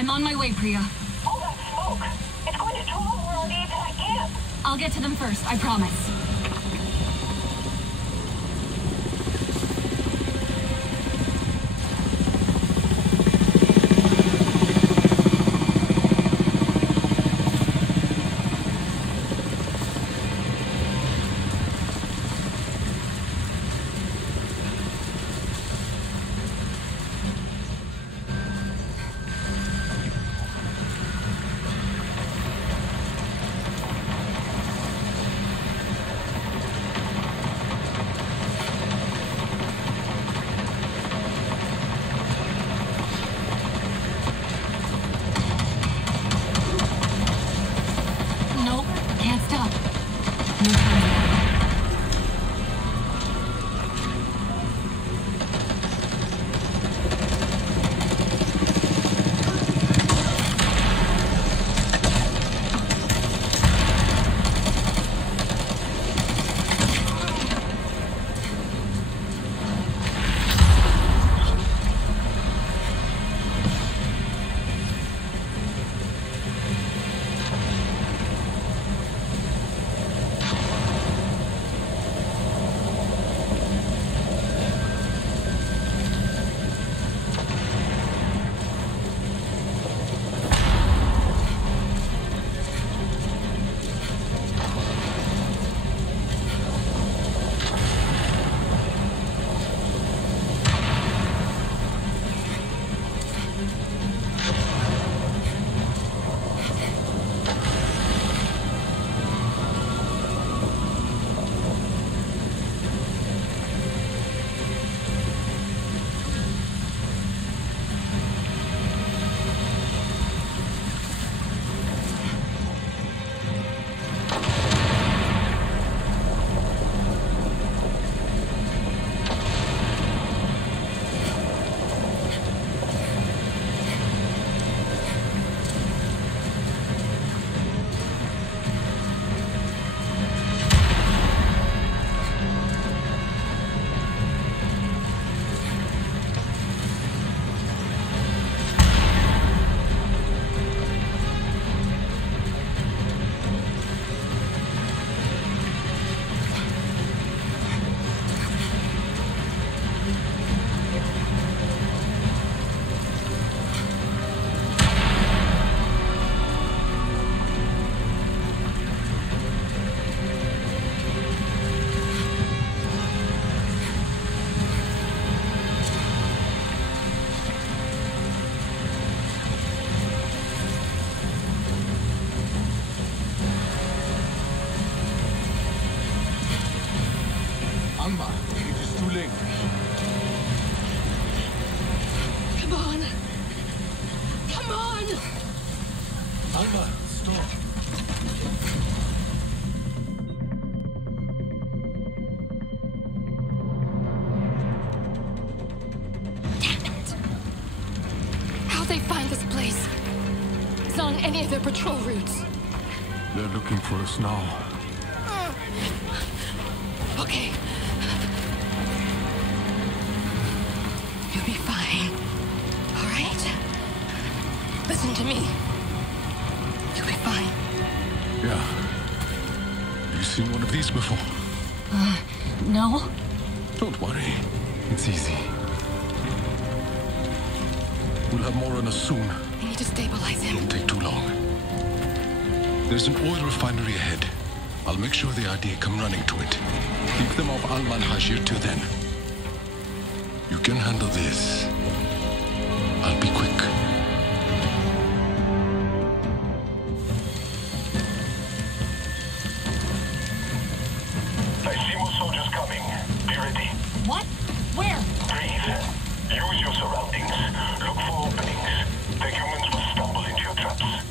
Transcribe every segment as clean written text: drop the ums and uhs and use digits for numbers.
I'm on my way, Priya. All that smoke! It's going to draw more on the attack camp! I'll get to them first, I promise. Alma, it is too late. Come on! Come on! Alma, stop. Damn it! How'd they find this place? Is it on any of their patrol routes? They're looking for us now. Okay. You'll be fine. All right? Listen to me. You'll be fine. Yeah. Have you seen one of these before? No? Don't worry. It's easy. We'll have more on us soon. I need to stabilize him. Won't take too long. There's an oil refinery ahead. I'll make sure the ID come running to it. Keep them off Alma and Hajir till then. You can handle this. I'll be quick. I see more soldiers coming. Be ready. What? Where? Breathe. Use your surroundings. Look for openings. The humans will stumble into your traps.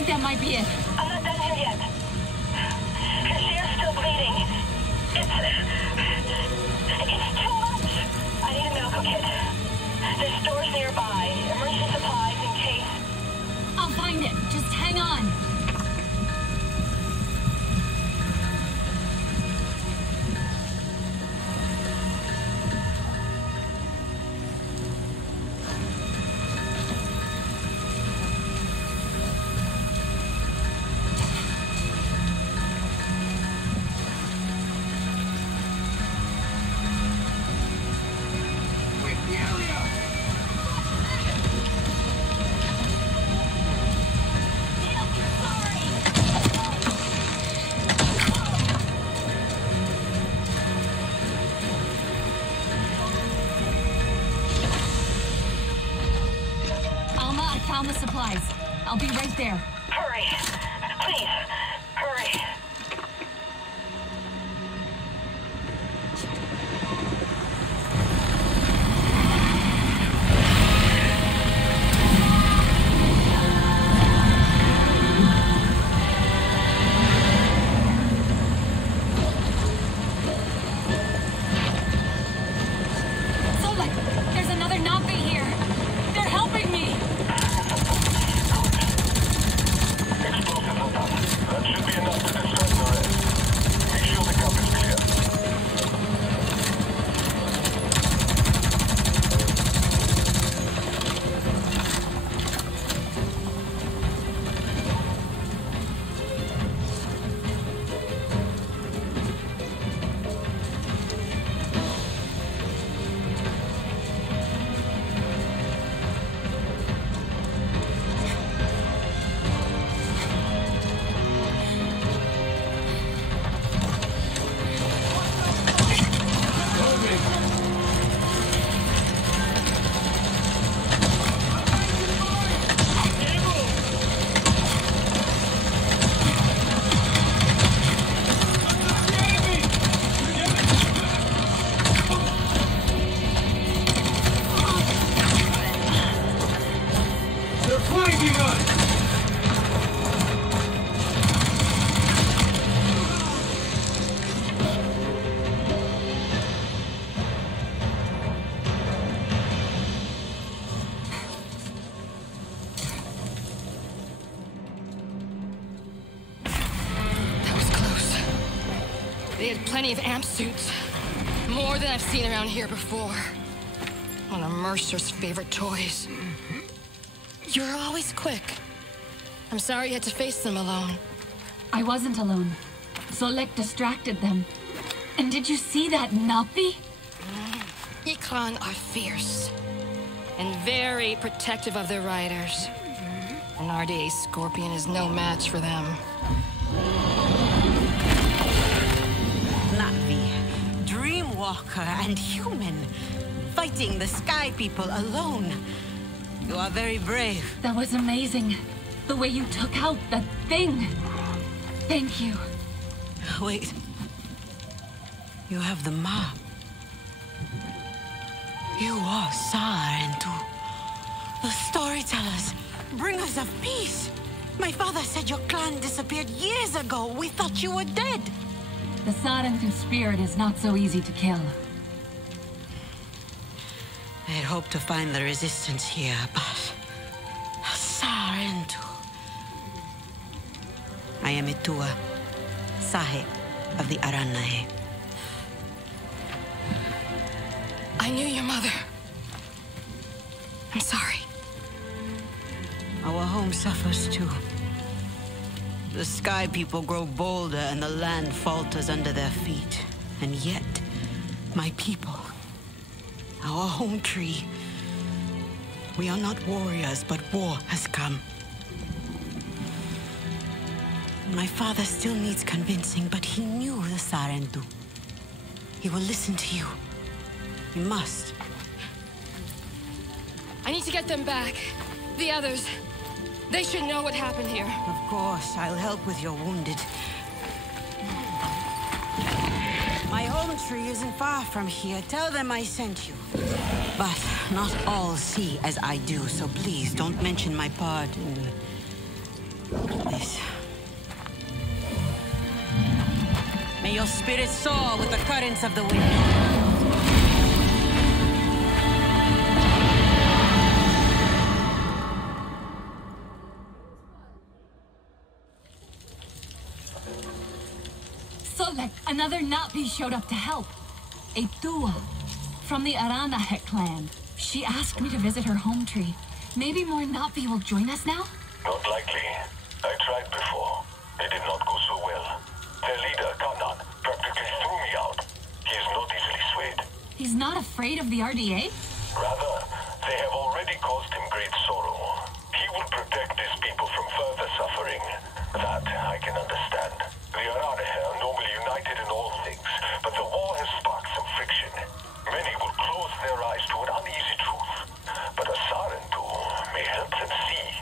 think that might be it. I'm not done here yet. She is still bleeding. It's too much. I need a medical kit. There's stores nearby. Emergency supplies in case. I'll find it. Just hang on. Found the supplies. I'll be right there. Hurry. Please. Hurry. There's another Navi here. They're helping me. That should be enough to distract the rest. Make sure the gap is clear. They had plenty of amp suits. More than I've seen around here before. One of Mercer's favorite toys. You're always quick. I'm sorry you had to face them alone. I wasn't alone. Zolek distracted them. And did you see that Navi? Ikran are fierce. And very protective of their riders. An RDA Scorpion is no match for them. Navi, Dreamwalker and human, fighting the Sky People alone. You are very brave. That was amazing. The way you took out that thing. Thank you. Wait. You have the map. You are Sarentu. The storytellers, bringers of peace. My father said your clan disappeared years ago. We thought you were dead. The Sarentu spirit is not so easy to kill. I had hoped to find the resistance here, but... Sarentu. I am Etuwa, Sahe of the Aranae. I knew your mother. I'm sorry. Our home suffers too. The Sky People grow bolder and the land falters under their feet. And yet, my people, our Hometree, we are not warriors, but war has come. My father still needs convincing, but he knew the Sarentu. He will listen to you. You must. I need to get them back. The others. They should know what happened here. Of course, I'll help with your wounded. My Hometree isn't far from here. Tell them I sent you. But not all see as I do, so please don't mention my part This. May your spirit soar with the currents of the wind. Solek, another Napi showed up to help. Etuwa, from the Aranahet clan. She asked me to visit her home tree. Maybe more Napi will join us now? Not likely. I tried before. It did not go so well. Their leader, Kanan, practically threw me out. He is not easily swayed. He's not afraid of the RDA? Rather, they have already caused him great sorrow. He will protect his people from further suffering. That I can understand. The Aranahe are normally united in all things, but the war has sparked some friction. Many will close their eyes to an uneasy truth, but a Sarentu may help them see.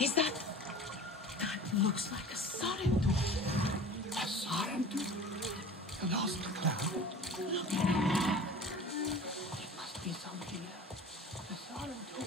Is that... That looks like a Sarentu. A Sarentu? The lost cloud? It must be something else. The silent tool.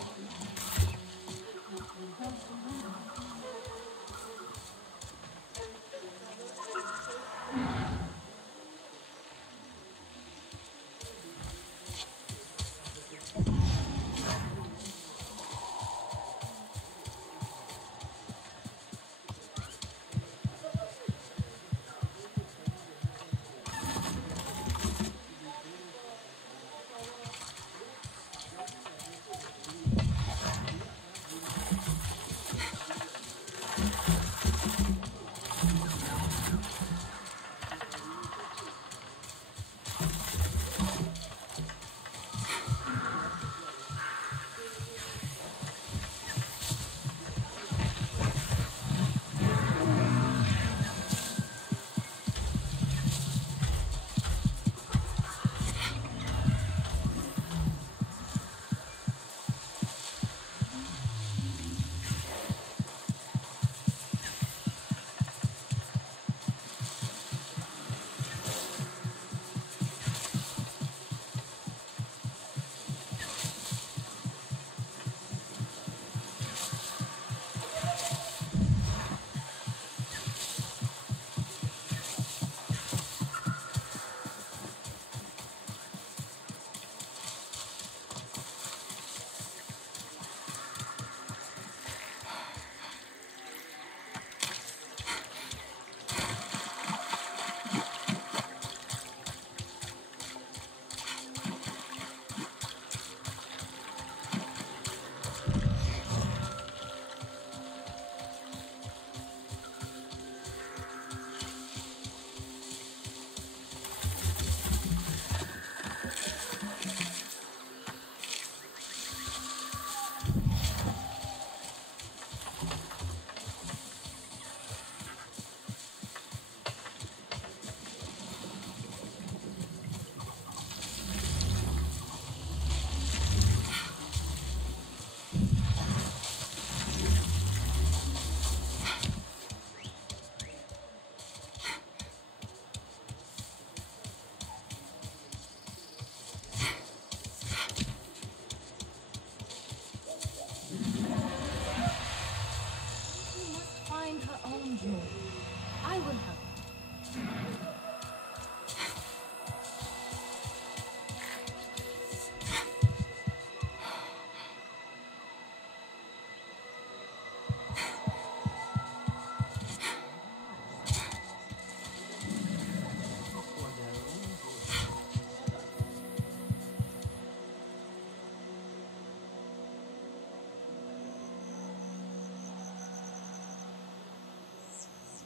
I will help.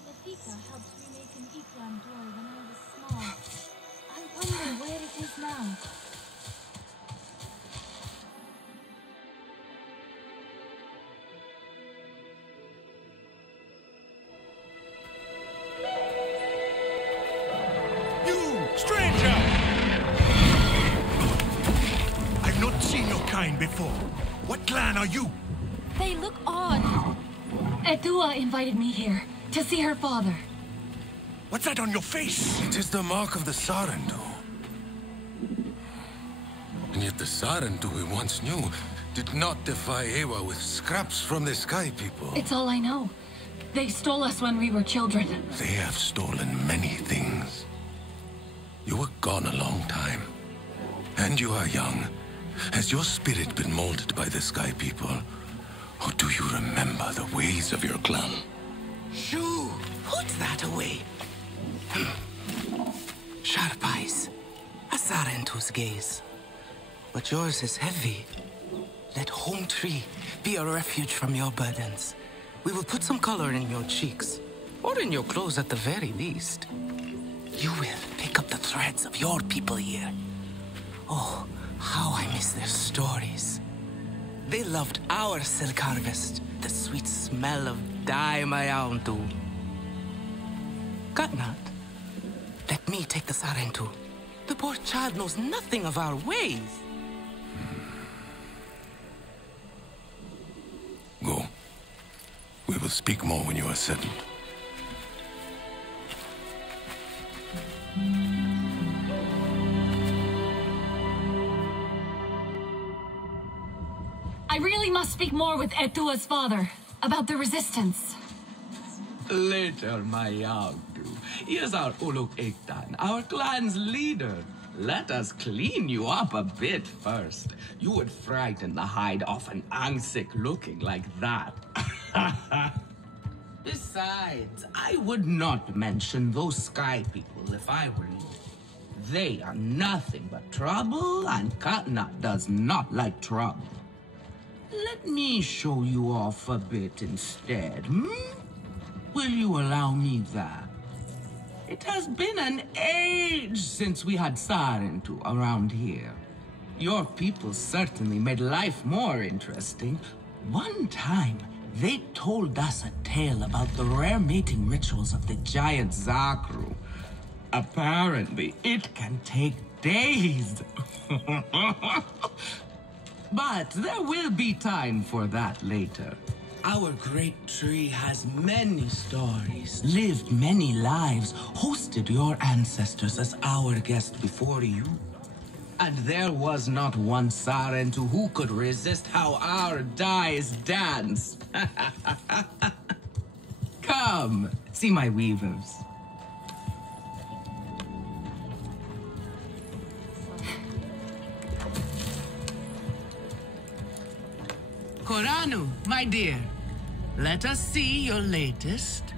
Nafika helped me make an Eetu toy when I was small. I wonder where it is now. You, stranger! I've not seen your kind before. What clan are you? They look odd. Etuwa invited me here to see her father. What's that on your face? It is the mark of the Sarentu. And yet the Sarentu we once knew did not defy Ewa with scraps from the Sky People. It's all I know. They stole us when we were children. They have stolen many things. You were gone a long time. And you are young. Has your spirit been molded by the Sky People? Or do you remember the ways of your clan? Shoo! Put that away. Sharp eyes. A Sarentu's gaze. But yours is heavy. Let Hometree be a refuge from your burdens. We will put some color in your cheeks. Or in your clothes at the very least. You will pick up the threads of your people here. Oh, how I miss their stories. They loved our silk harvest, the sweet smell of dye mayauntu. Katnat, let me take the Sarentu. The poor child knows nothing of our ways. Go. We will speak more when you are settled. I really must speak more with Etuwa's father about the resistance. Later, my Yagdu. He is our Uluk Ektan, our clan's leader. Let us clean you up a bit first. You would frighten the hide off an Angsik looking like that. Besides, I would not mention those sky people if I were you. They are nothing but trouble, and Katnat does not like trouble. Let me show you off a bit instead, Will you allow me that? It has been an age since we had Sarentu around here. Your people certainly made life more interesting. One time, they told us a tale about the rare mating rituals of the giant Zakru. Apparently, it can take days. But there will be time for that later. Our great tree has many stories, lived many lives, hosted your ancestors as our guest before you. And there was not one Sarentu who could resist how our dyes dance. Come, see my weavers. Koranu, my dear, let us see your latest.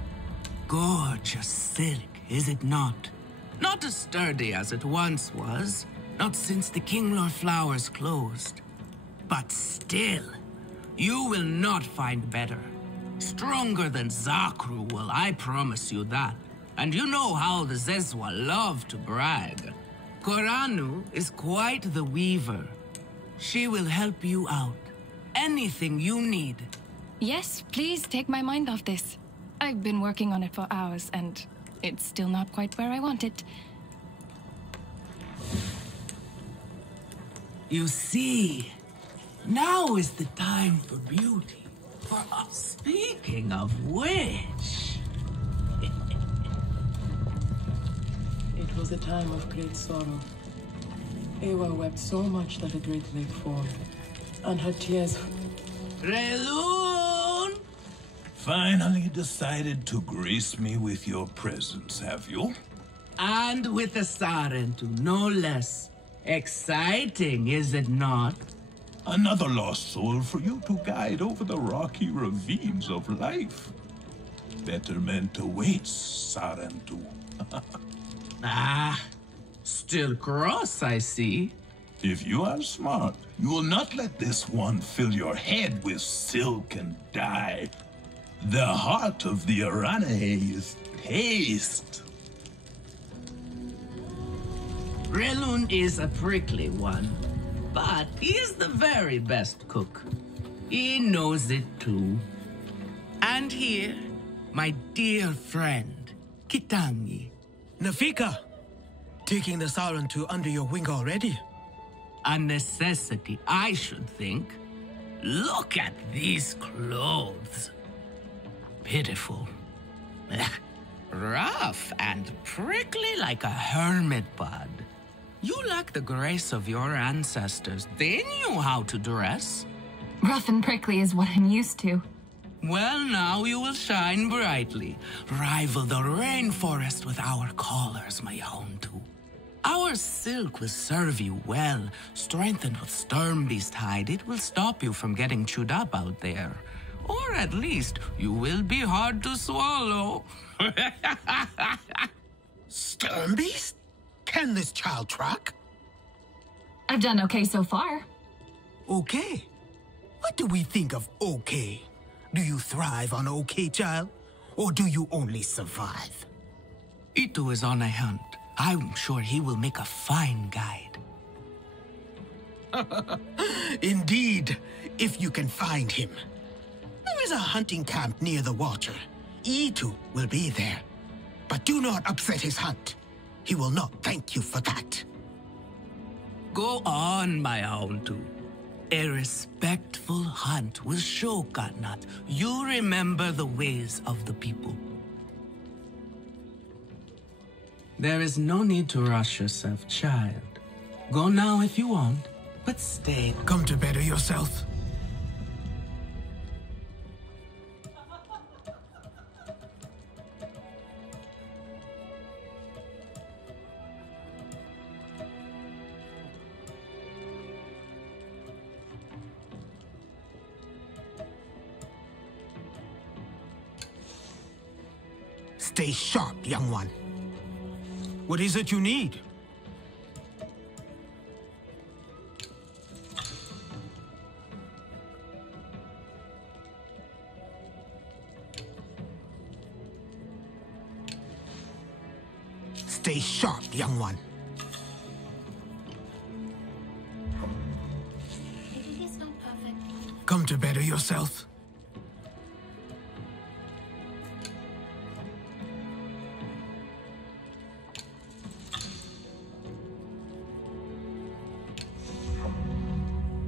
Gorgeous silk, is it not? Not as sturdy as it once was, not since the Kinglor flowers closed. But still, you will not find better. Stronger than Zakru will, I promise you that. And you know how the Zezwa love to brag. Koranu is quite the weaver. She will help you out. Anything you need. Yes, please take my mind off this. I've been working on it for hours, and it's still not quite where I want it. You see, now is the time for beauty. For us. Speaking of which... It was a time of great sorrow. Ewa wept so much that a great lake formed, and her tears... Relun! Finally decided to grace me with your presence, have you? And with a Sarentu, no less. Exciting, is it not? Another lost soul for you to guide over the rocky ravines of life. Betterment awaits, Sarentu. Still cross, I see. If you are smart, you will not let this one fill your head with silk and dye. The heart of the Aranahe is taste. Relun is a prickly one, but he is the very best cook. He knows it too. And here, my dear friend, Kitangi. Nafika! Taking the Sarentu under your wing already? A necessity, I should think. Look at these clothes. Pitiful. Rough and prickly like a hermit bud. You lack the grace of your ancestors. They knew how to dress. Rough and prickly is what I'm used to. Well, now you will shine brightly. Rival the rainforest with our collars, my Hometree. Our silk will serve you well. Strengthened with Sturmbeest hide, it will stop you from getting chewed up out there. Or at least, you will be hard to swallow. Sturmbeest? Can this child track? I've done okay so far. Okay. What do we think of okay? Do you thrive on okay, child? Or do you only survive? Eetu is on a hunt. I'm sure he will make a fine guide. Indeed, if you can find him. There is a hunting camp near the water. Eetu will be there. But do not upset his hunt. He will not thank you for that. Go on, my Hometree. A respectful hunt will show Katnat you remember the ways of the people. There is no need to rush yourself, child. Go now if you want, but stay. Come to better yourself. Stay sharp, young one. What is it you need? Stay sharp, young one. It is not perfect. Come to better yourself.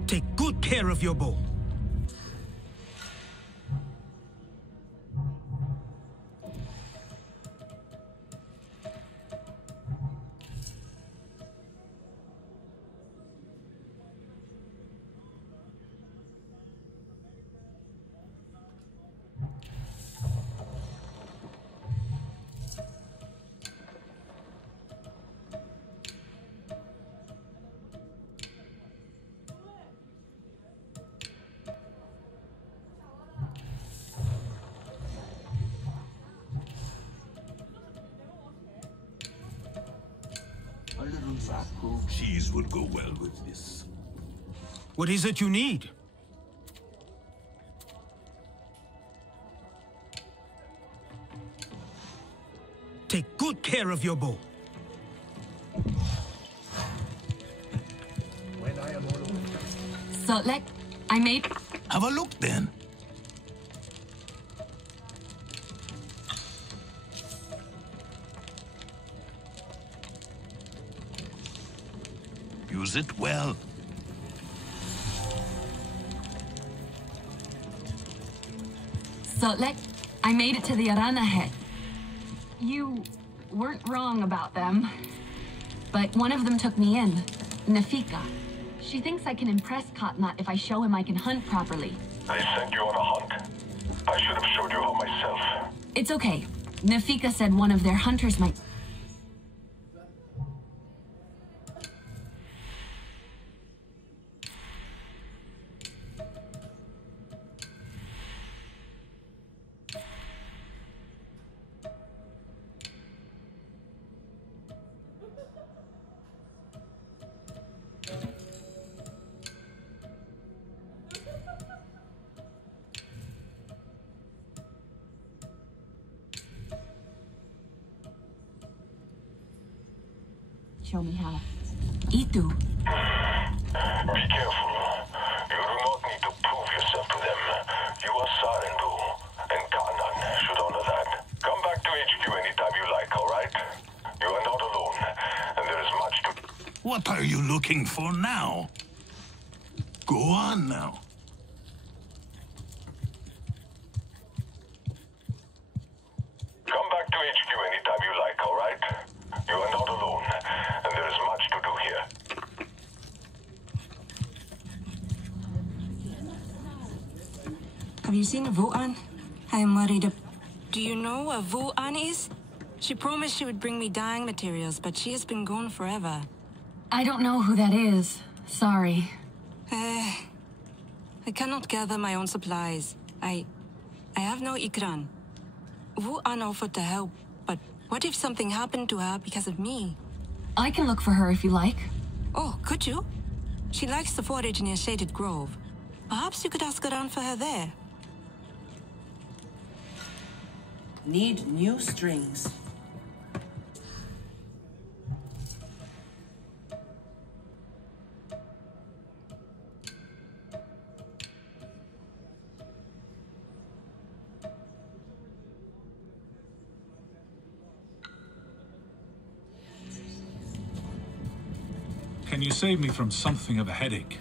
Take good care of your bow. Cheese would go well with this. What is it you need? Take good care of your bow. When I am all over. So, I made... Have a look then. Use it well. So, I made it to the Arana head. You weren't wrong about them. But one of them took me in, Nafika. She thinks I can impress Katnat if I show him I can hunt properly. They sent you on a hunt. I should have showed you how myself. It's okay. Nafika said one of their hunters might... Show me how. Eetu. Be careful. You do not need to prove yourself to them. You are Sarendu, and Kanan should honor that. Come back to HQ anytime you like, alright? You are not alone, and there is much to... What are you looking for now? Go on now. Come back to HQ anytime you like, alright? You are not alone, and there is much to do here. Have you seen Vuan? I am worried. Do you know what Vuan is? She promised she would bring me dyeing materials, but she has been gone forever. I don't know who that is. Sorry. I cannot gather my own supplies. I have no ikran. Vuan offered to help, but what if something happened to her because of me? I can look for her if you like. Oh, could you? She likes to forage near Shaded Grove. Perhaps you could ask around for her there. Need new strings. Can you save me from something of a headache?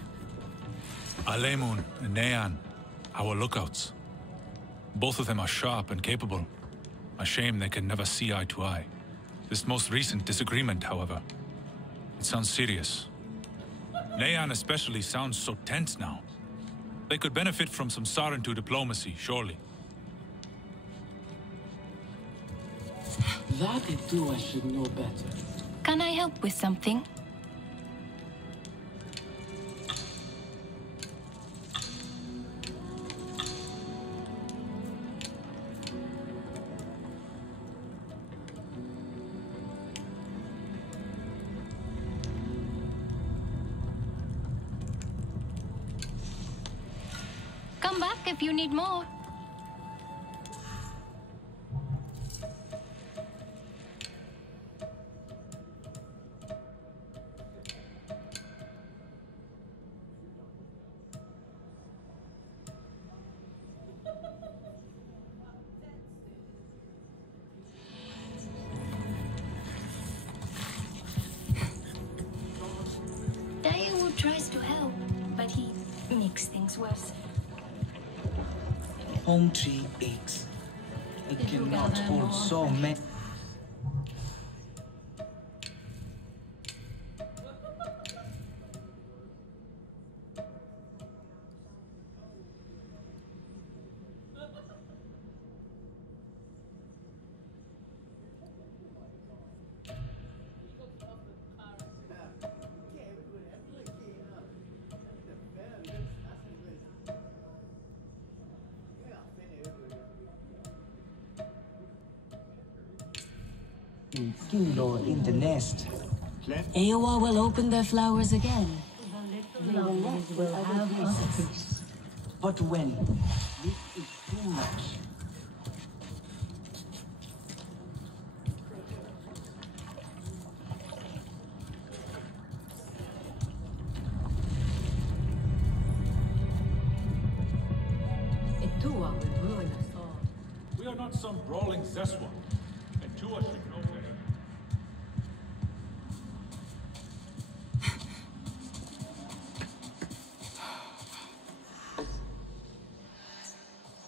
Alemun and Nean, our lookouts. Both of them are sharp and capable. A shame they can never see eye to eye. This most recent disagreement, however, it sounds serious. Nean especially sounds so tense now. They could benefit from some Sarentu diplomacy, surely. That Etuwa should know better. Can I help with something? back if you need more. Daewoo tries to help, but he makes things worse. Hometree aches. It cannot hold so many. Kindle in the nest. Eetu will open their flowers again. Will have us. But when? This is too much. Etuwa will ruin us all. We are not some brawling Zeswa. Etuwa should know better.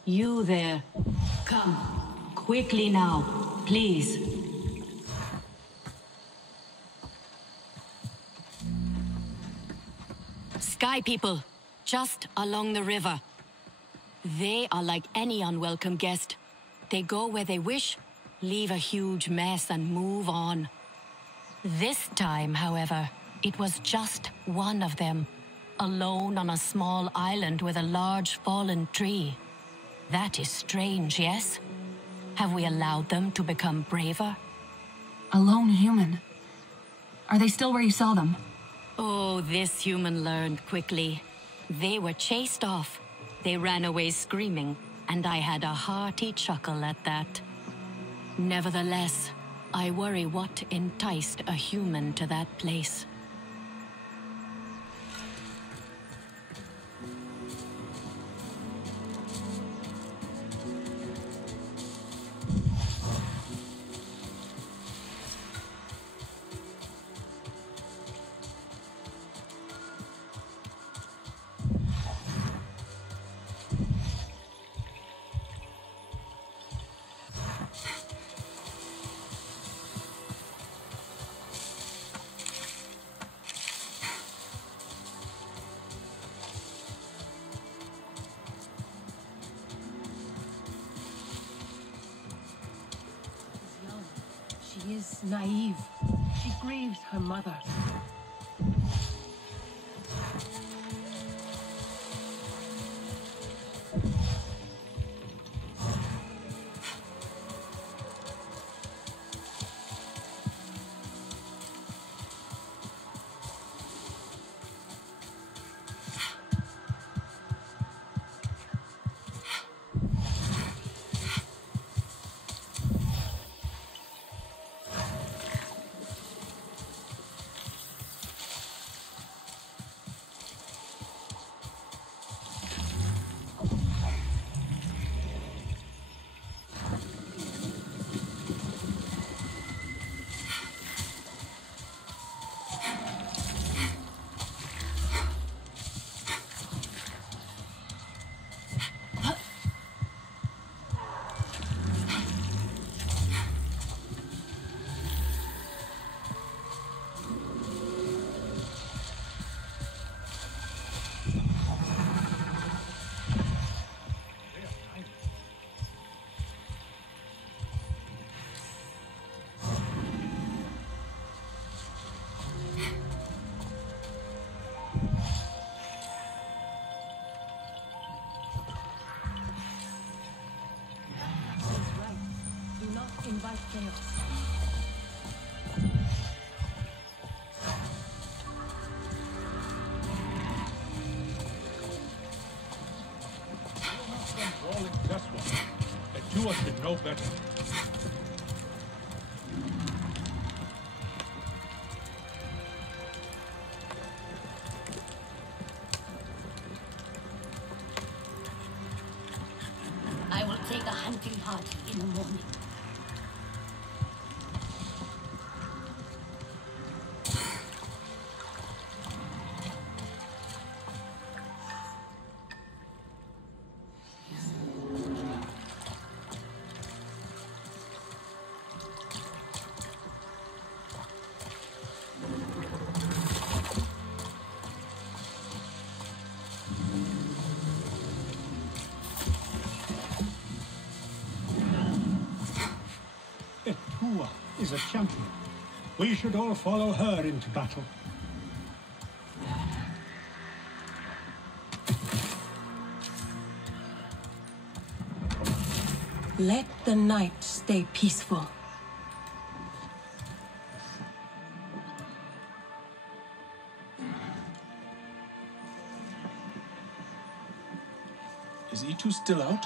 You there. Come. Quickly now, please. Sky people, just along the river. They are like any unwelcome guest. They go where they wish, leave a huge mess and move on. This time, however, it was just one of them, alone on a small island with a large fallen tree. That is strange, yes? Have we allowed them to become braver? A lone human. Are they still where you saw them? Oh, this human learned quickly. They were chased off. They ran away screaming, and I had a hearty chuckle at that. Nevertheless, I worry what enticed a human to that place. She is naive. She grieves her mother. know better. I will take a hunting party in the morning. Etuwa is a champion. We should all follow her into battle. Let the night stay peaceful. Is Eetu still out?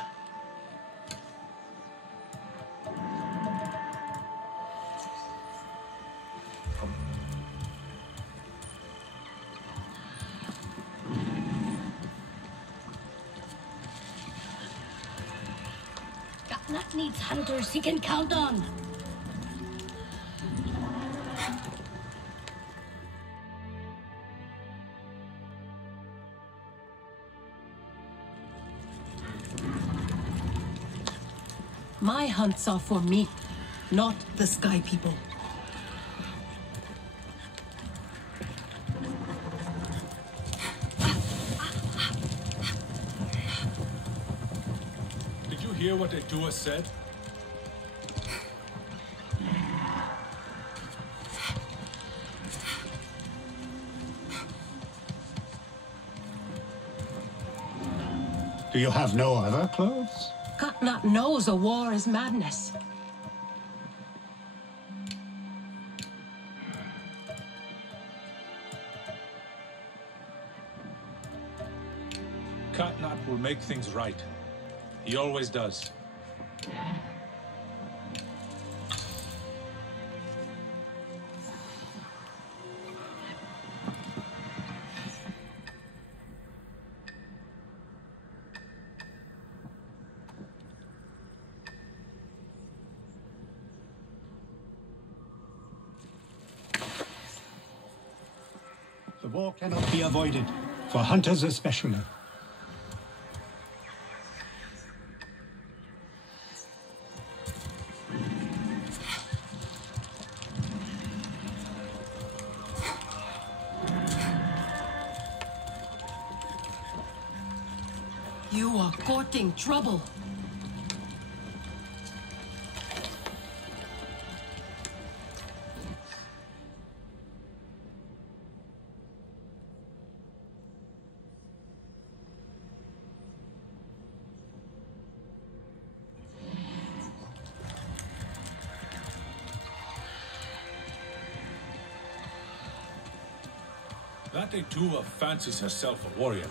Nut needs hunters he can count on. My hunts are for me, not the Sky People. Did you hear what Etuwa said? Do you have no other clothes? Katnat knows a war is madness. Katnat will make things right. He always does. The war cannot be avoided, for hunters especially. You are courting trouble. That Etuwa fancies herself a warrior.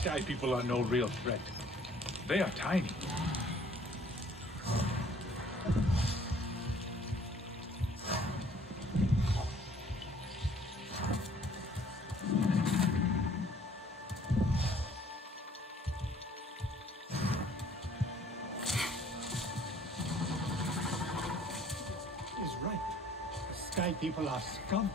Sky people are no real threat. They are tiny. Is right. The Sky People are scum.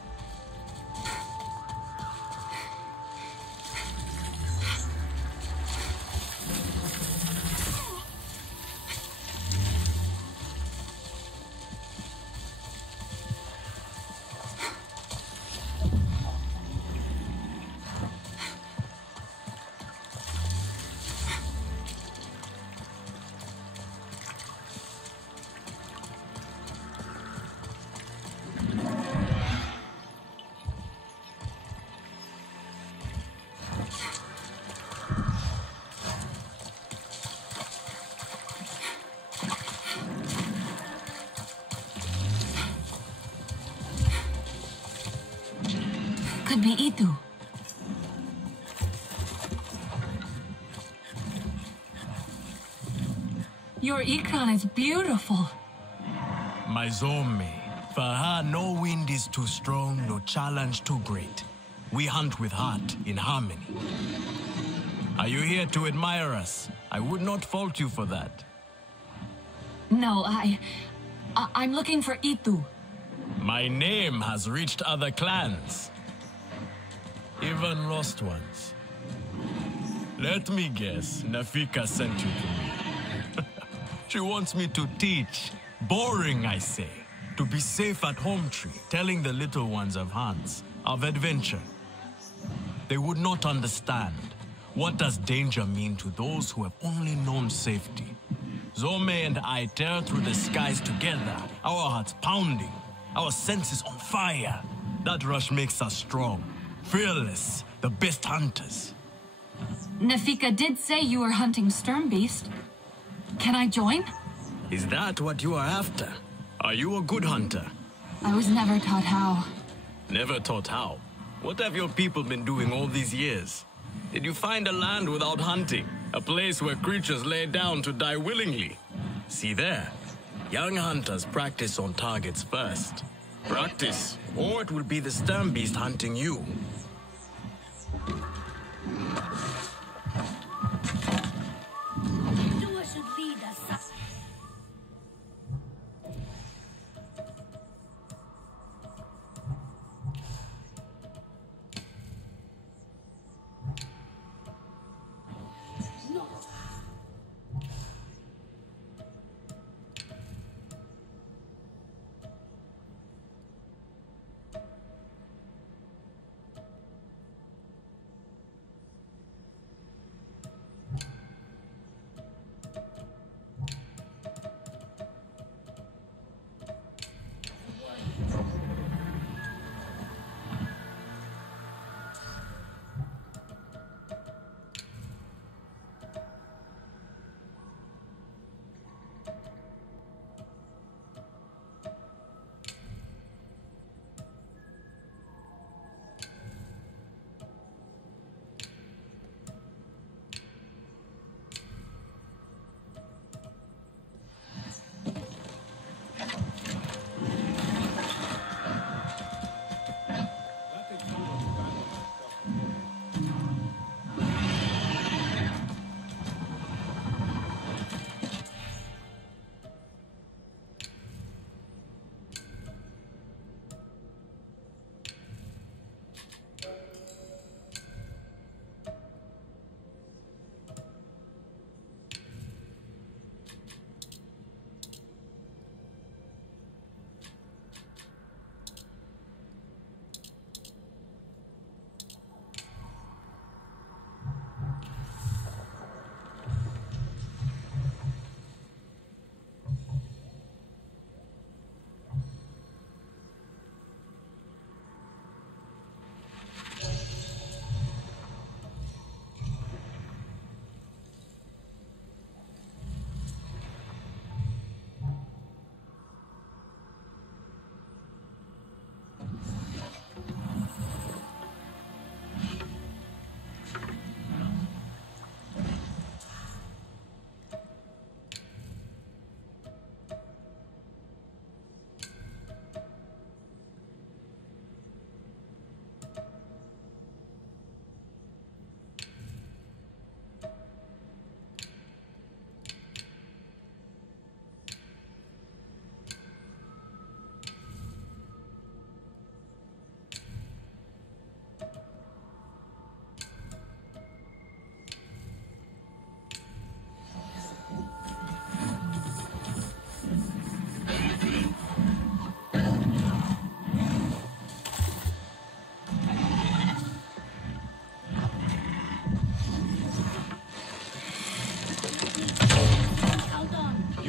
be Eetu. Your Ikran is beautiful. My Zome. For her, no wind is too strong, no challenge too great. We hunt with heart, in harmony. Are you here to admire us? I would not fault you for that. No, I'm looking for Eetu. My name has reached other clans. Even lost ones. Let me guess, Nafika sent you to me. She wants me to teach. Boring, I say. To be safe at Hometree, telling the little ones of Hans, of adventure. They would not understand. What does danger mean to those who have only known safety? Zome and I tear through the skies together, our hearts pounding, our senses on fire. That rush makes us strong, fearless, the best hunters. Nafika did say you were hunting Sturmbeest. Can I join? Is that what you are after? Are you a good hunter? I was never taught how. Never taught how? What have your people been doing all these years? Did you find a land without hunting? A place where creatures lay down to die willingly? See there. Young hunters practice on targets first. Practice, or it will be the Sturmbeest hunting you. Etuwa should lead us.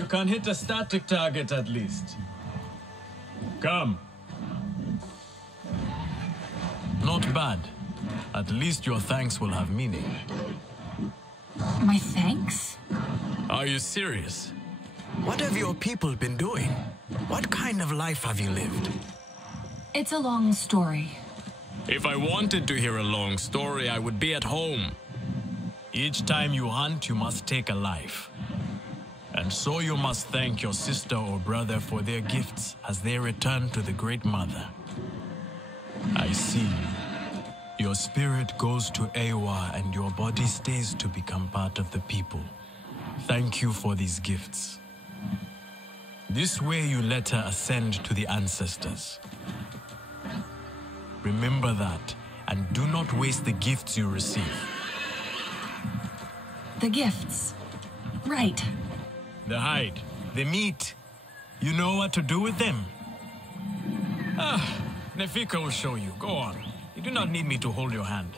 Can hit a static target at least. Come. Not bad. At least your thanks will have meaning. My thanks? Are you serious? What have your people been doing? What kind of life have you lived? It's a long story. If I wanted to hear a long story, I would be at home. Each time you hunt, you must take a life. And so you must thank your sister or brother for their gifts as they return to the Great Mother. I see. Your spirit goes to Eetu and your body stays to become part of the people. Thank you for these gifts. This way you let her ascend to the ancestors. Remember that, and do not waste the gifts you receive. The gifts. Right. The hide, the meat. You know what to do with them? Nafika will show you. Go on. You do not need me to hold your hand.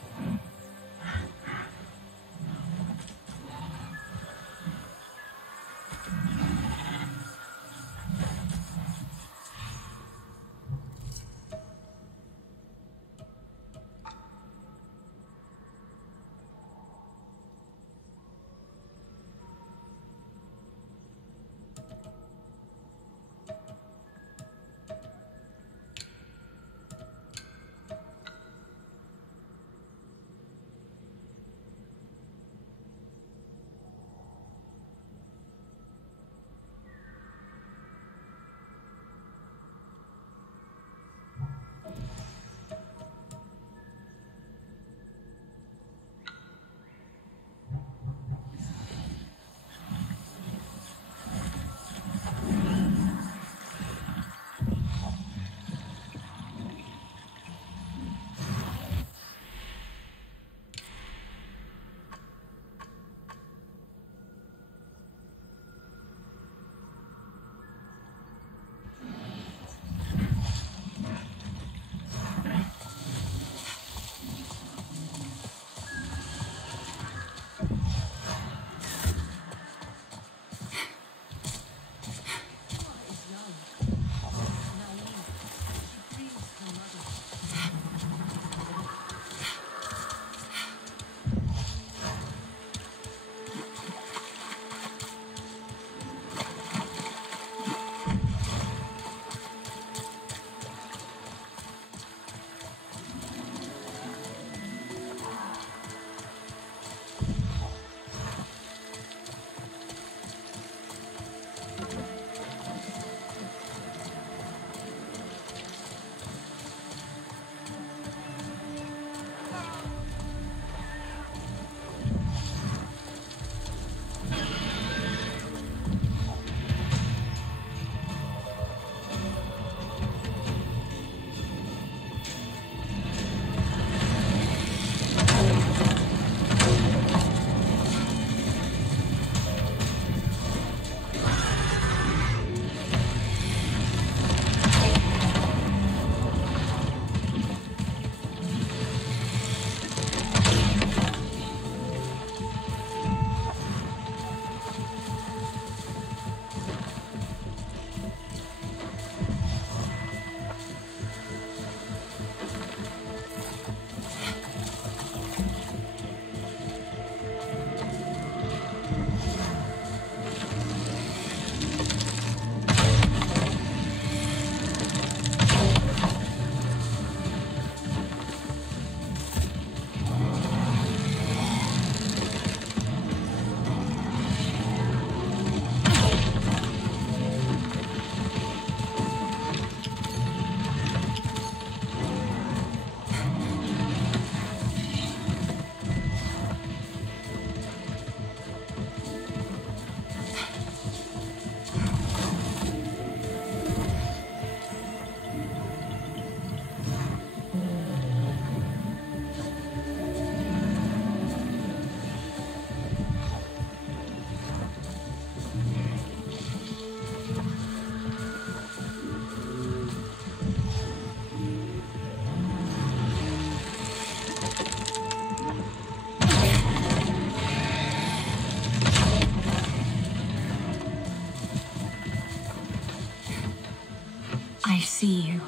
I see you.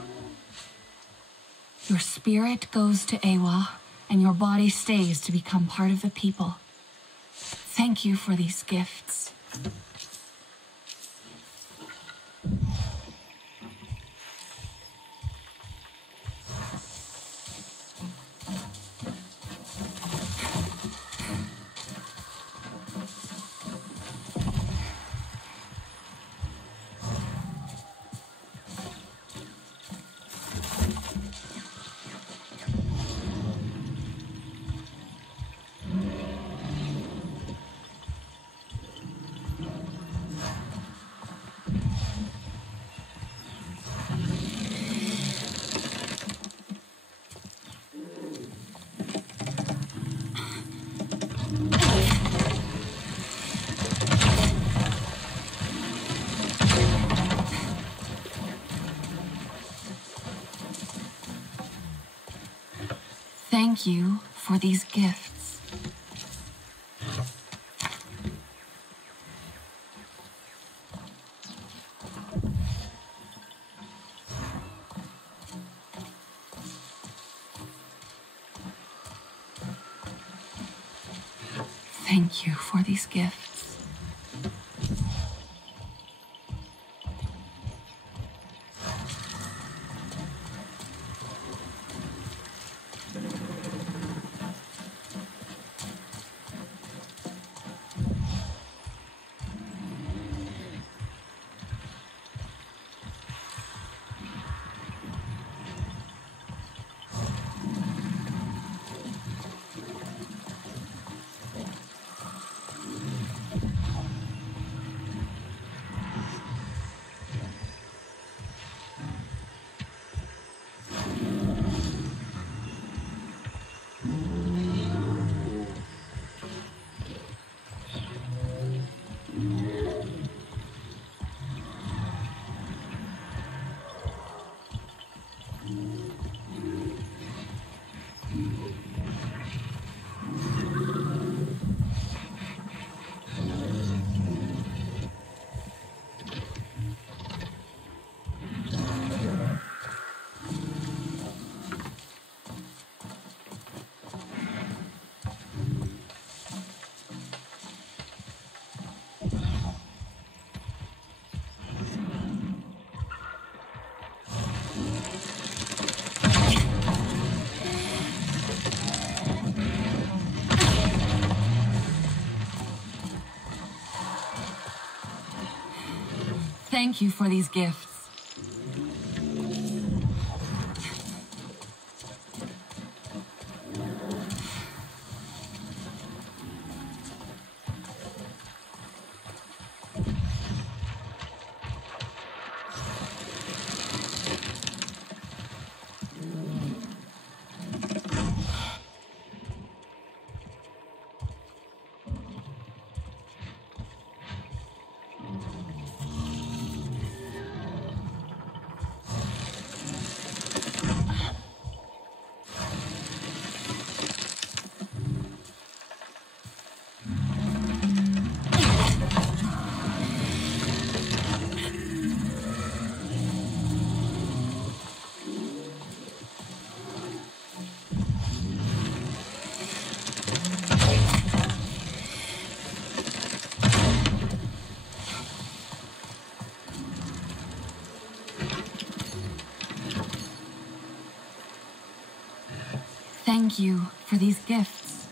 Your spirit goes to Eetu, and your body stays to become part of the people. Thank you for these gifts. Thank you for these gifts. Thank you for these gifts. Thank you for these gifts. Thank you for these gifts.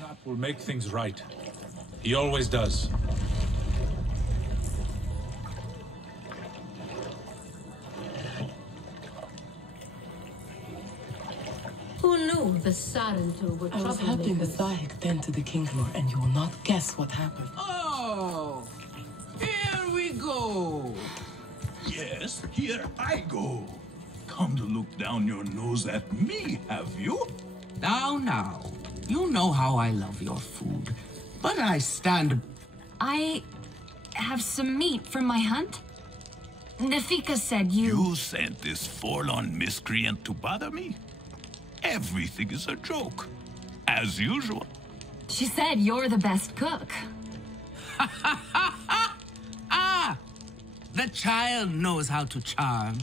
That will make things right. He always does. Who knew the Sarentu were I was helping the troublemakers? Thahik tend to the Kinglor, and you will not guess what happened. Oh, here we go. Yes, here I go. Come to look down your nose at me, have you? Now. You know how I love your food, but I stand... I have some meat from my hunt. Nafika said You sent this forlorn miscreant to bother me? Everything is a joke. As usual. She said you're the best cook. Ah! The child knows how to charm.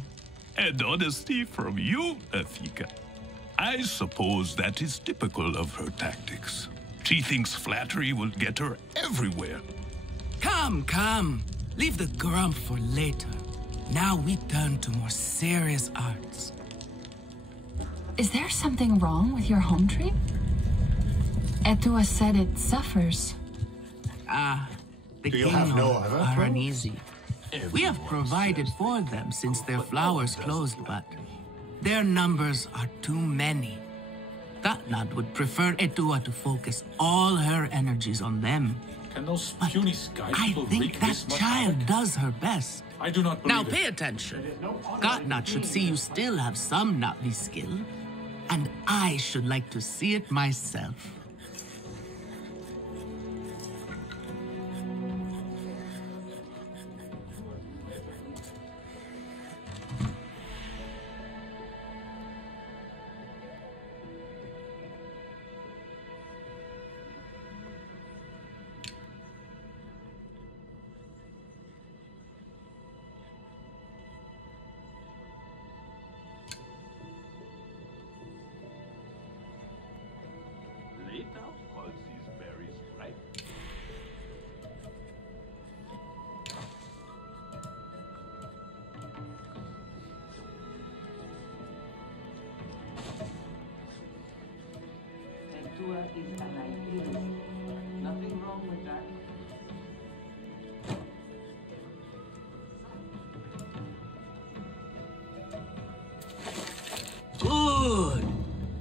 And honesty from you, Nafika. I suppose that is typical of her tactics. She thinks flattery will get her everywhere. Come. Leave the grump for later. Now we turn to more serious arts. Is there something wrong with your home tree? Etuwa said it suffers. The Do you have no other are proof? uneasy. We have provided for them since their flowers closed, but their numbers are too many. Katnat would prefer Etuwa to focus all her energies on them. Can those puny sky I people think wreak that this much child havoc? does her best. I do not believe Now it. pay attention. Katnat should see you still have some Navi skill, and I should like to see it myself. Etuwa is an idealist. Nothing wrong with that. Good!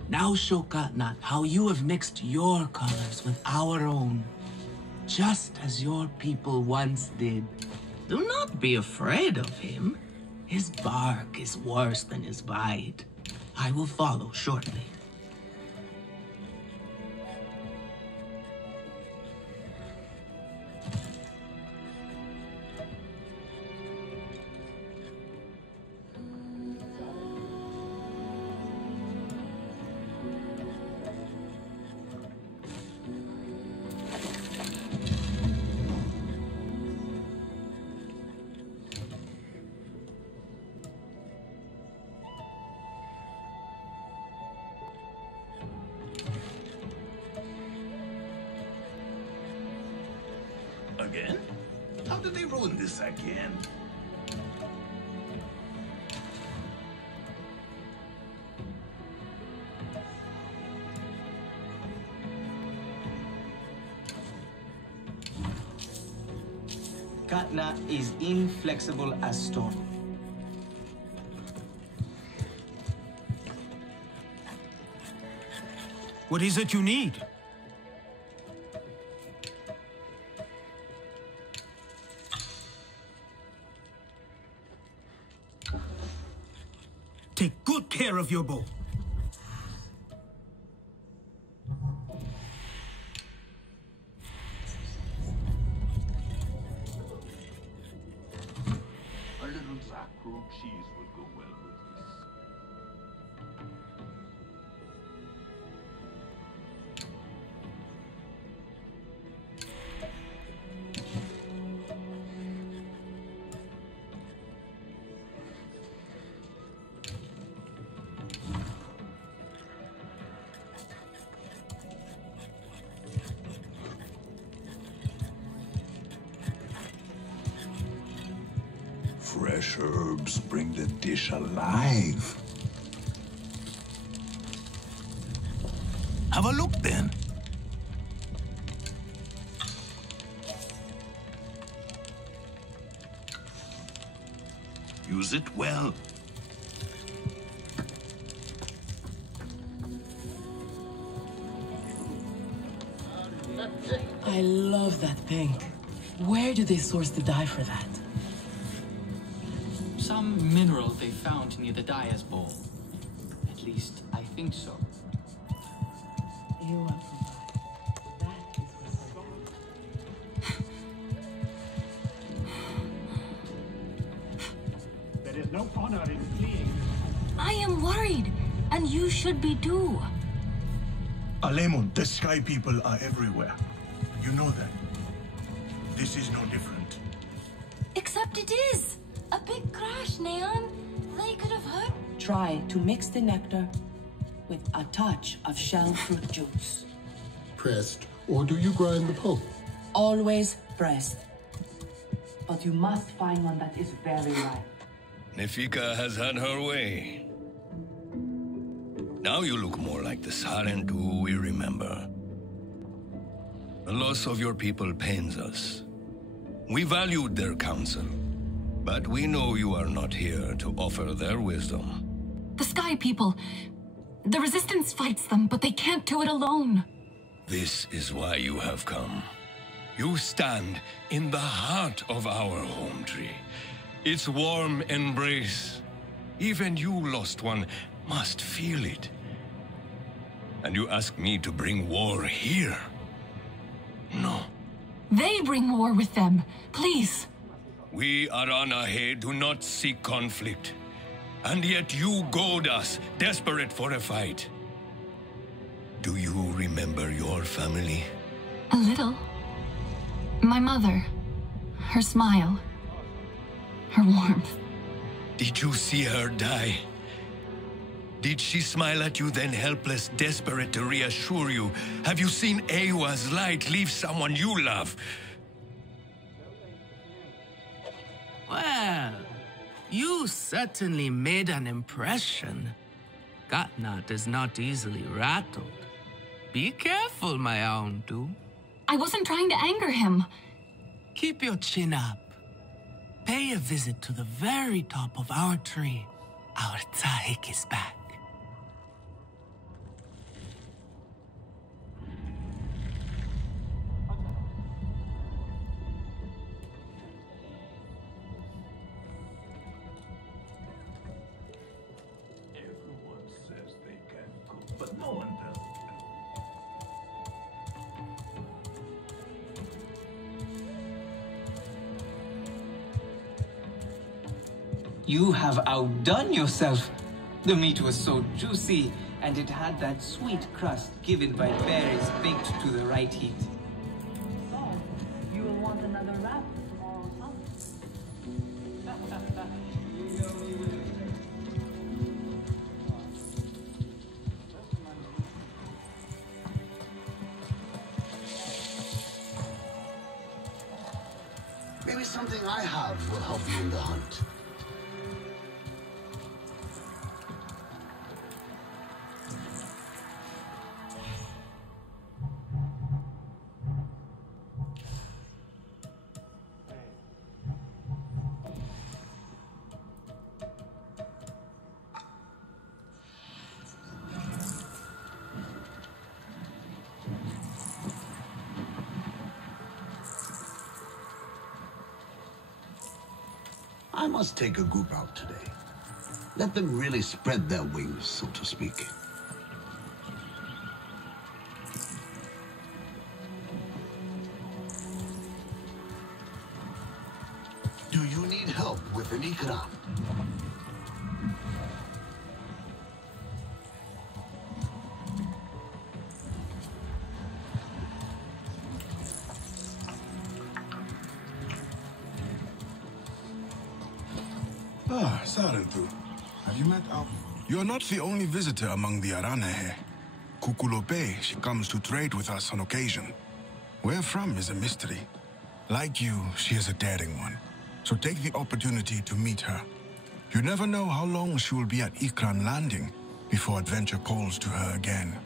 Now show Katnat how you have mixed your colors with our own, just as your people once did. Do not be afraid of him. His bark is worse than his bite. I will follow shortly. Again? How did they ruin this again? Katna is inflexible as stone. What is it you need? Take good care of your bow. A little Zakru cheese would go well with this. Fresh herbs bring the dish alive. Have a look then. Use it well. I love that pink. Where do they source the dye for that? Some mineral they found near the Dyer's Bowl. At least, I think so. You are provided. That is what There is no honor in fleeing. I am worried, and you should be too. Alemon, the sky people are everywhere. You know that. This is no different. Except it is. A big crash, Neon. They could have hurt. Try to mix the nectar with a touch of shell fruit juice. Pressed, or do you grind the pulp? Always pressed. But you must find one that is very ripe. Nafika has had her way. Now you look more like the Sarentu we remember. The loss of your people pains us. We valued their counsel, but we know you are not here to offer their wisdom. The Sky People, The Resistance fights them, but they can't do it alone. This is why you have come. You stand in the heart of our Hometree. Its warm embrace. Even you, Lost One, must feel it. And you ask me to bring war here? No. They bring war with them. Please. We Aranahe do not seek conflict. And yet you goad us, desperate for a fight. Do you remember your family? A little. My mother. Her smile. Her warmth. Did you see her die? Did she smile at you then helpless, desperate to reassure you? Have you seen Eetuwa's light leave someone you love? Well, you certainly made an impression. Gatnat is not easily rattled. Be careful, my Eetu. I wasn't trying to anger him. Keep your chin up. Pay a visit to the very top of our tree. Our Tzahik is back. Everyone says they can cook, but no one does. You have outdone yourself. The meat was so juicy, and it had that sweet crust given by berries baked to the right heat. So, you will want another wrap tomorrow, huh? Maybe something I have will help you in the hunt. I must take a group out today. Let them really spread their wings, so to speak. Do you need help with an ikram? Ah, Sarentu. Have you met Alma? You're not the only visitor among the Aranahe. Kukulope, she comes to trade with us on occasion. Where from is a mystery. Like you, she is a daring one. So take the opportunity to meet her. You never know how long she will be at Ikran Landing before adventure calls to her again.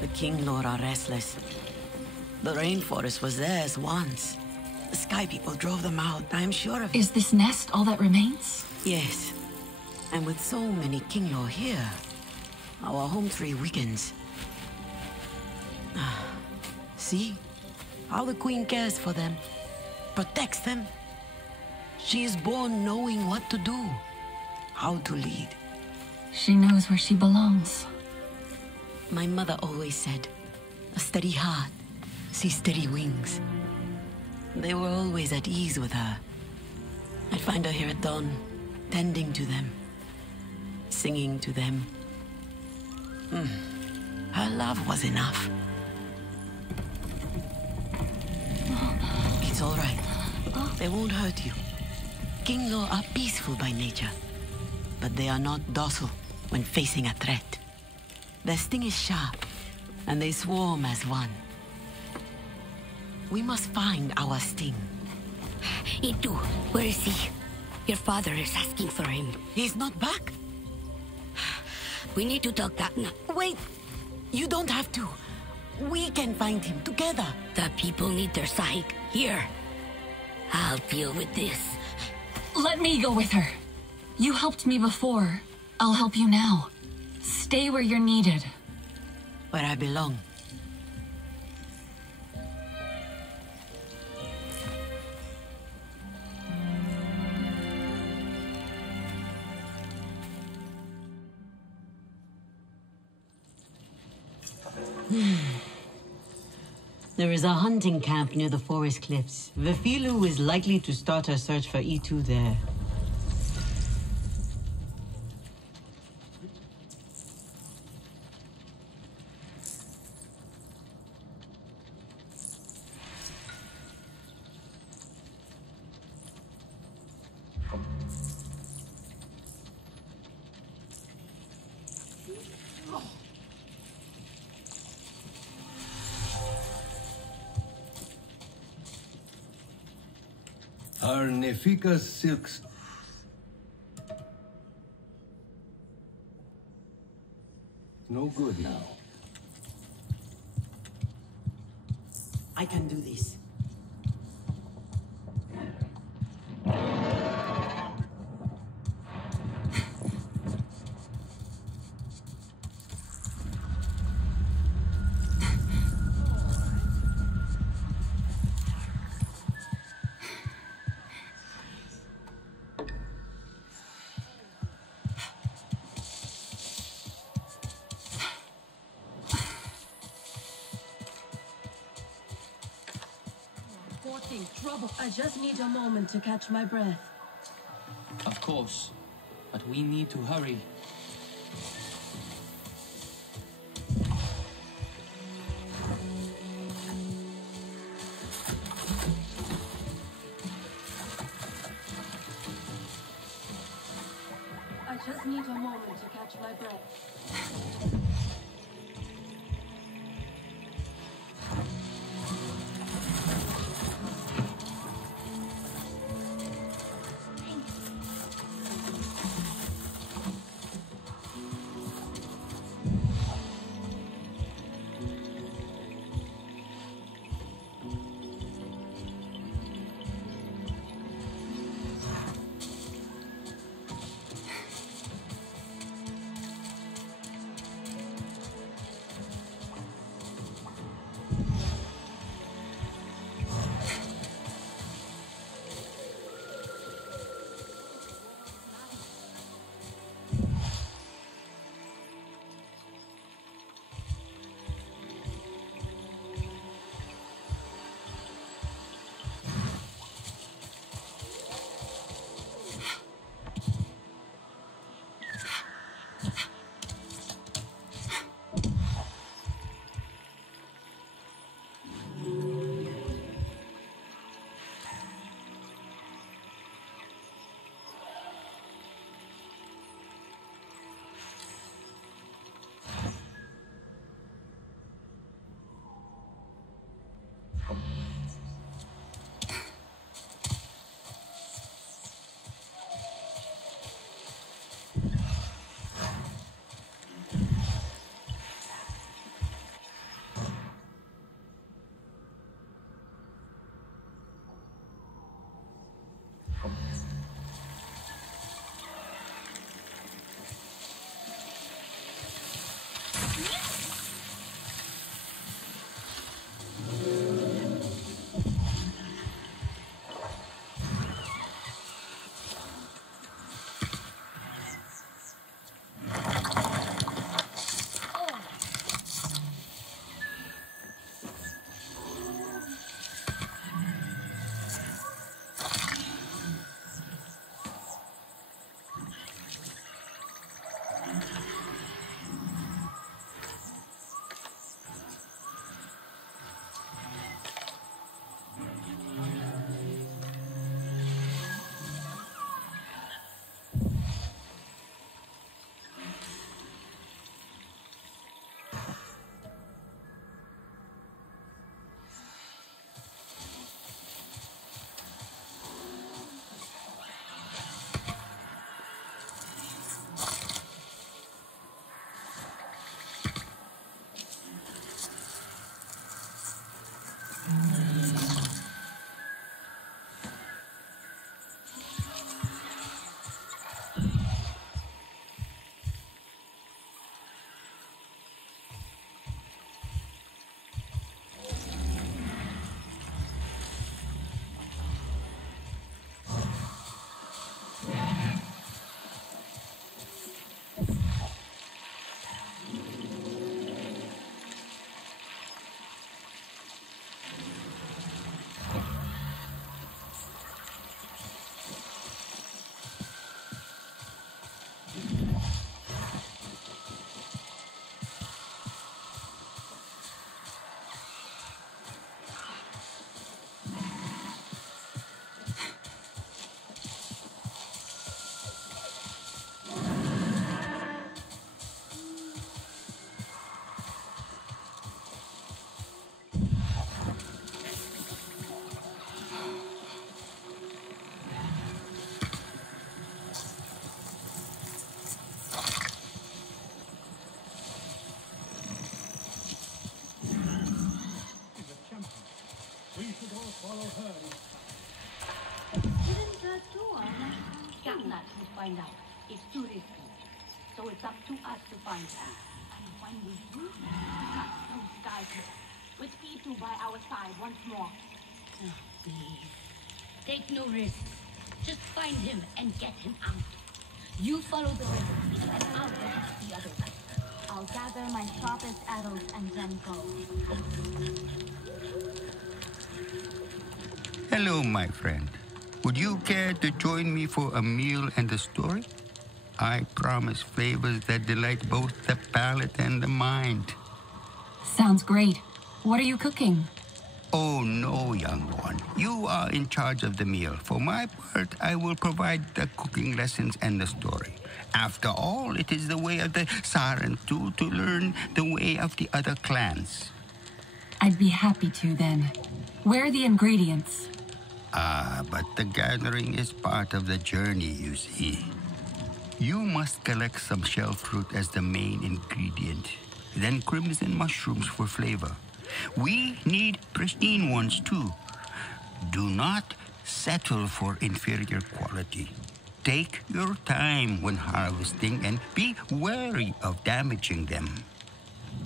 The King Lord are restless. The rainforest was theirs once. The Sky People drove them out, I'm sure of it. Is this nest all that remains? Yes. And with so many King Lord here, our Hometree weakens. See? How the Queen cares for them. Protects them. She is born knowing what to do. How to lead. She knows where she belongs. My mother always said, a steady heart sees steady wings. They were always at ease with her. I'd find her here at dawn, tending to them, singing to them. Her love was enough. It's all right. They won't hurt you. Kinglaw are peaceful by nature, but they are not docile when facing a threat. Their sting is sharp, and they swarm as one. We must find our sting. Eetu, where is he? Your father is asking for him. He's not back? We need to tell Katna. Wait! You don't have to. We can find him together. The people need their sahik. Here. I'll deal with this. Let me go with her. You helped me before. I'll help you now. Stay where you're needed. Where I belong. There is a hunting camp near the forest cliffs. Vefilu is likely to start her search for Eetu there. Are Nafika's silks... no good now? I can do this. Trouble. I just need a moment to catch my breath. Of course, but we need to hurry. I just need a moment to catch my breath. cannot find out. It's too risky. So it's up to us to find her. And when we do, cut those guys with Eetu by our side once more. Oh, please. Take no risks. Just find him and get him out. You follow the recipe and I'll go to the others. I'll gather my sharpest arrows and then go. Hello, my friend. Would you care to join me for a meal and a story? I promise flavors that delight both the palate and the mind. Sounds great. What are you cooking? Oh, no, young one. You are in charge of the meal. For my part, I will provide the cooking lessons and the story. After all, it is the way of the Sarentu to learn the way of the other clans. I'd be happy to, then. Where are the ingredients? But the gathering is part of the journey, you see. You must collect some shell fruit as the main ingredient, then crimson mushrooms for flavor. We need pristine ones, too. Do not settle for inferior quality. Take your time when harvesting and be wary of damaging them.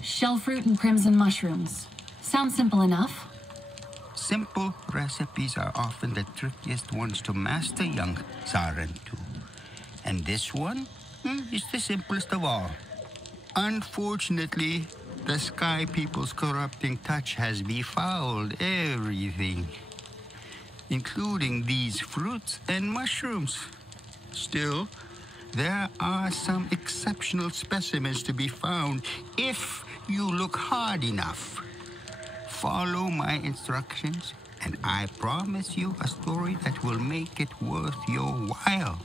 Shell fruit and crimson mushrooms. Sounds simple enough. Simple recipes are often the trickiest ones to master, young Sarentu. And this one is the simplest of all. Unfortunately, the Sky People's corrupting touch has befouled everything, including these fruits and mushrooms. Still, there are some exceptional specimens to be found if you look hard enough. Follow my instructions, and I promise you a story that will make it worth your while.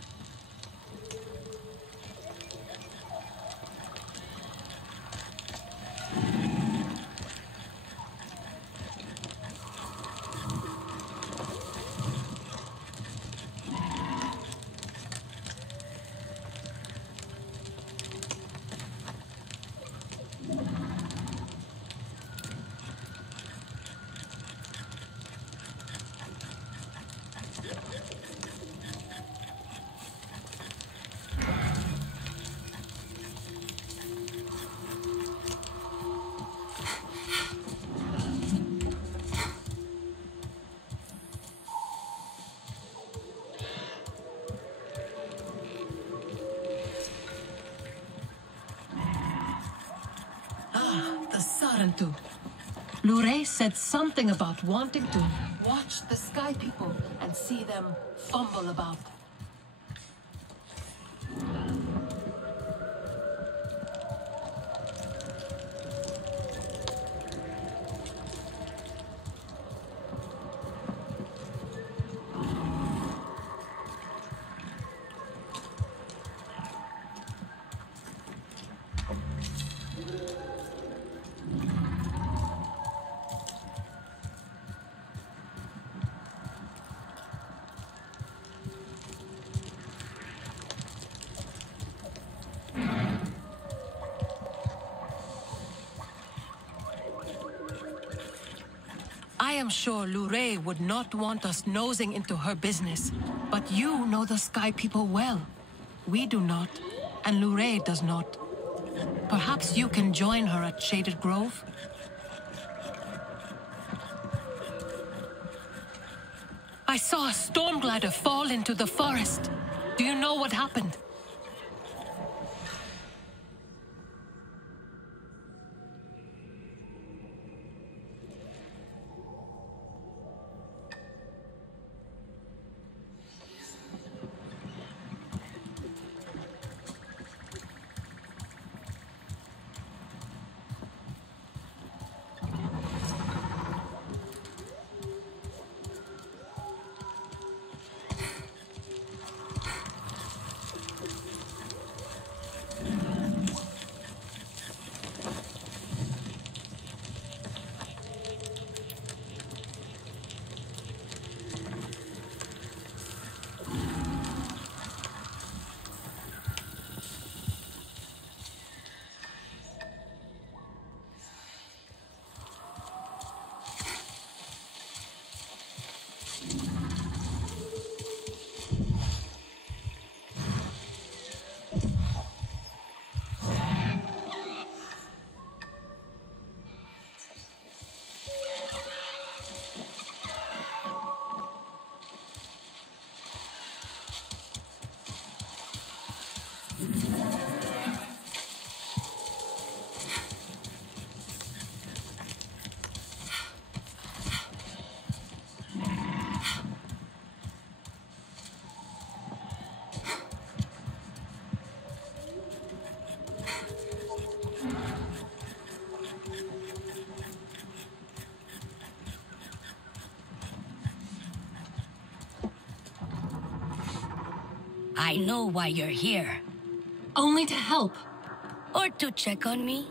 The Sarentu. Lure said something about wanting to watch the Sky People and see them fumble about. I am sure Lure would not want us nosing into her business. But you know the Sky People well. We do not, and Lure does not. Perhaps you can join her at Shaded Grove? I saw a storm glider fall into the forest. Do you know what happened? I know why you're here. Only to help. Or to check on me.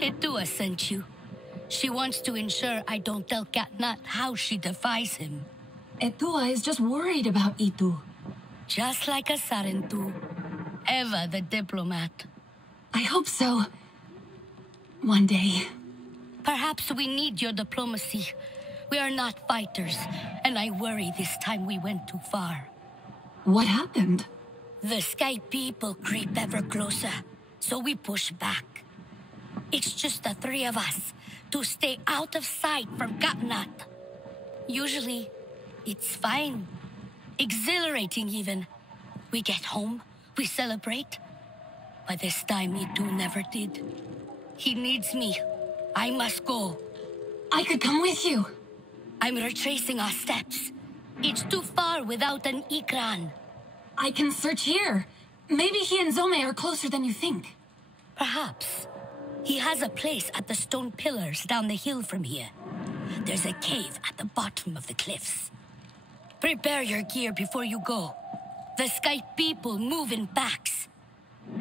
Etuwa sent you. She wants to ensure I don't tell Katnat how she defies him. Etuwa is just worried about Eetu. Just like a Sarentu. Eva the diplomat. I hope so. One day. Perhaps we need your diplomacy. We are not fighters, and I worry this time we went too far. What happened? The Sky people creep ever closer, so we push back. It's just the three of us to stay out of sight from Katnat. Usually, it's fine. Exhilarating even. We get home, we celebrate. But this time Eetu never did. He needs me. I must go. I could come with you. I'm retracing our steps. It's too far without an Ikran. I can search here. Maybe he and Zome are closer than you think. Perhaps. He has a place at the stone pillars down the hill from here. There's a cave at the bottom of the cliffs. Prepare your gear before you go. The Sky people move in packs.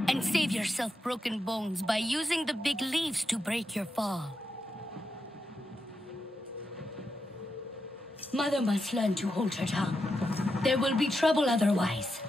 And save yourself broken bones by using the big leaves to break your fall. Mother must learn to hold her tongue. There will be trouble otherwise.